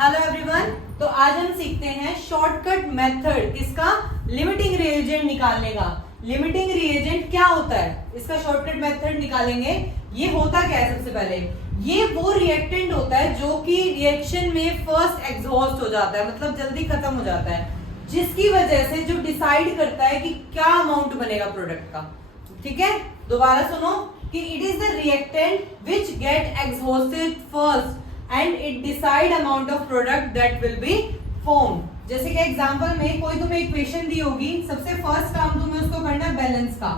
Hello everyone. तो आज हम सीखते हैं शॉर्टकट मेथड किसका, लिमिटिंग रिएजेंट निकालने का। लिमिटिंग रिएजेंट क्या होता है, इसका शॉर्टकट मेथड निकालेंगे। ये होता क्या है, सबसे पहले ये वो रिएक्टेंट होता है जो कि रिएक्शन में फर्स्ट एग्जॉस्ट हो जाता है, मतलब जल्दी खत्म हो जाता है, जिसकी वजह से जो डिसाइड करता है कि क्या अमाउंट बनेगा प्रोडक्ट का। ठीक है, दोबारा सुनो कि it is the reactant which get exhausted first and it decide amount of product that will be form. जैसे कि एग्जांपल में कोई तुम्हें इक्वेशन दी होगी, सबसे फर्स्ट काम तुम्हें उसको करना है बैलेंस का।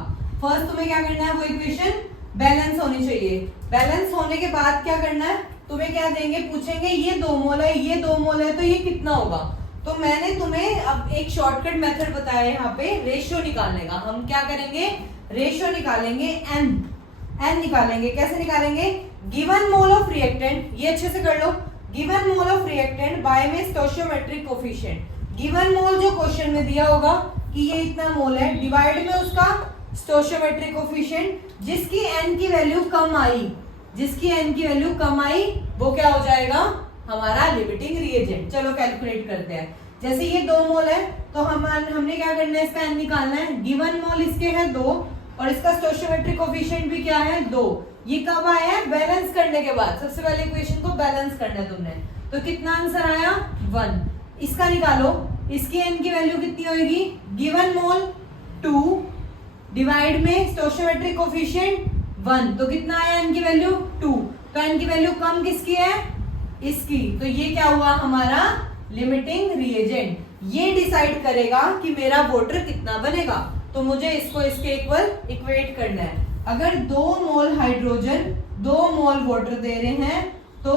फर्स्ट तुम्हें क्या करना है, वो इक्वेशन बैलेंस होनी चाहिए। बैलेंस होने के बाद क्या करना है, तुम्हें क्या देंगे, पूछेंगे ये 2 मोल है, ये 2 मोल है, तो ये कितना होगा। तो मैंने तुम्हें अब एक शॉर्टकट मेथड बताया है यहाँ पे रेशियो निकालने का। हम क्या करेंगे, रेशियो निकालेंगे, एन निकालेंगे। कैसे निकालेंगे, गिवन मोल ऑफ रिएक्टेंट, ये अच्छे से कर लो, given mole of reactant by में स्टोइचियोमेट्रिक कोफिशिएंट। गिवन मोल जो क्वेश्चन में दिया होगा कि ये इतना मोल है, डिवाइड में उसका स्टोइचियोमेट्रिक कोफिशिएंट, जिसकी एन की वैल्यू कम आई, जिसकी एन की वैल्यू कम आई वो क्या हो जाएगा, हमारा लिमिटिंग रिएजेंट। चलो कैलकुलेट करते हैं। जैसे ये 2 मोल है तो हमने क्या करना है, इसका एन निकालना है। गिवन मोल इसके है 2 और इसका स्टोइचियोमेट्रिक कोफिशिएंट भी क्या है 2। ये कब आया है, बैलेंस करने के बाद। सबसे पहले इक्वेशन को बैलेंस करना है तुमने, तो कितना आंसर आया 1। इसका निकालो, इसकी एन की वैल्यू कितनी होगी, गिवन मोल 2 डिवाइड में स्टोइचियोमेट्रिक कोफिशिएंट 1, तो कितना आया एन की वैल्यू 2। तो एन की वैल्यू कम किसकी है, इसकी। तो ये क्या हुआ, हमारा लिमिटिंग रिएजेंट। ये डिसाइड करेगा कि मेरा वाटर कितना बनेगा। तो मुझे इसको इसके इक्वल इक्वेट करना है। अगर 2 मोल हाइड्रोजन 2 मोल वाटर दे रहे हैं तो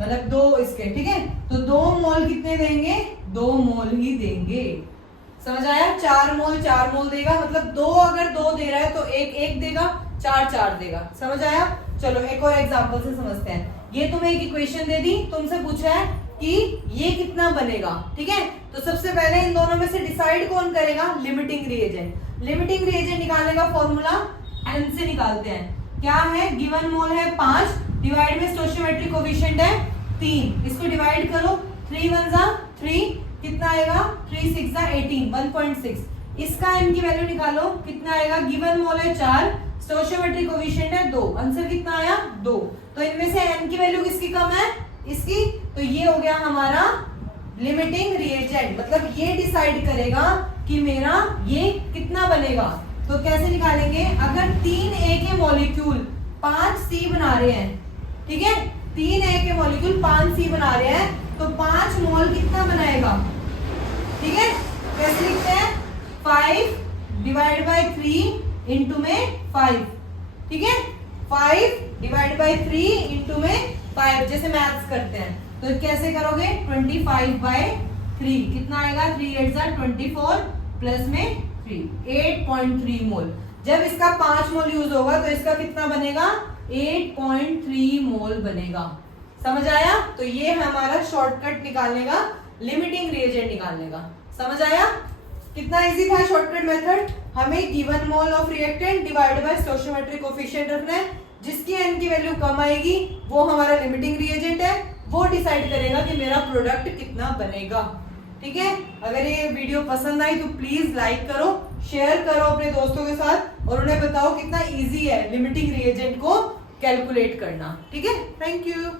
मतलब 2 इसके, ठीक है, तो 2 मोल कितने देंगे, 2 मोल ही देंगे। समझ आया, 4 मोल देगा, मतलब 2 अगर 2 दे रहा है तो 1 देगा, 4 देगा। समझ आया। चलो एक और एग्जांपल से समझते हैं। ये तुम्हें एक इक्वेशन दे दी, तुमसे पूछा है कि ये कितना बनेगा। ठीक है, तो सबसे पहले इन दोनों में से डिसाइड कौन करेगा, लिमिटिंग रिएजेंट। लिमिटिंग रिएजेंट निकालने का फॉर्मूला एन से निकालते हैं। क्या है, गिवन मोल है 5 डिवाइड में स्टोइचियोमेट्रिक कोफिशिएंट है 3, इसको डिवाइड करो, 3 1 जा 3, कितना आएगा 3 6 जा 18, 1.6। इसका एन की वैल्यू निकालो, कितना आएगा, गिवन मोल है 4 स्टोइचियोमेट्रिक कोफिशिएंट है 2, आंसर कितना आया 2। तो इनमें से एन की वैल्यू किसकी कम है, इसकी। तो ये हो गया हमारा लिमिटिंग रिएजेंट, मतलब ये डिसाइड करेगा कि मेरा ये कितना बनेगा। तो कैसे निकालेंगे, अगर 3 A के मॉलिक्यूल 5 C बना रहे हैं, ठीक है, 3 A के मॉलिक्यूल 5 C बना रहे हैं, तो 5 मोल कितना बनाएगा। ठीक है, कैसे लिखते हैं, 5 डिवाइड बाय 3 इंटू में 5। ठीक है, 5 डिवाइड बाय 3 इंटू में 5, जैसे मैथ्स करते हैं। तो कैसे करोगे, 25 बाय 3 कितना आएगा, 3 8 जा 24 प्लस में 3, 8.3 मोल। जब इसका 5 मोल यूज होगा तो इसका कितना बनेगा, 8.3 मोल बनेगा। समझ आया। तो ये है हमारा शॉर्टकट निकालने का, लिमिटिंग रिएजेंट निकालने का। समझ आया, कितना इजी था शॉर्टकट मेथड। हमें given mole of reactant divide by stoichiometric coefficient रखना है, जिसकी एन की वैल्यू कम आएगी वो हमारा लिमिटिंग रिएजेंट है, वो डिसाइड करेगा कि मेरा प्रोडक्ट कितना बनेगा। ठीक है, अगर ये वीडियो पसंद आई तो प्लीज लाइक करो, शेयर करो अपने दोस्तों के साथ और उन्हें बताओ कितना इजी है लिमिटिंग रिएजेंट को कैलकुलेट करना। ठीक है, थैंक यू।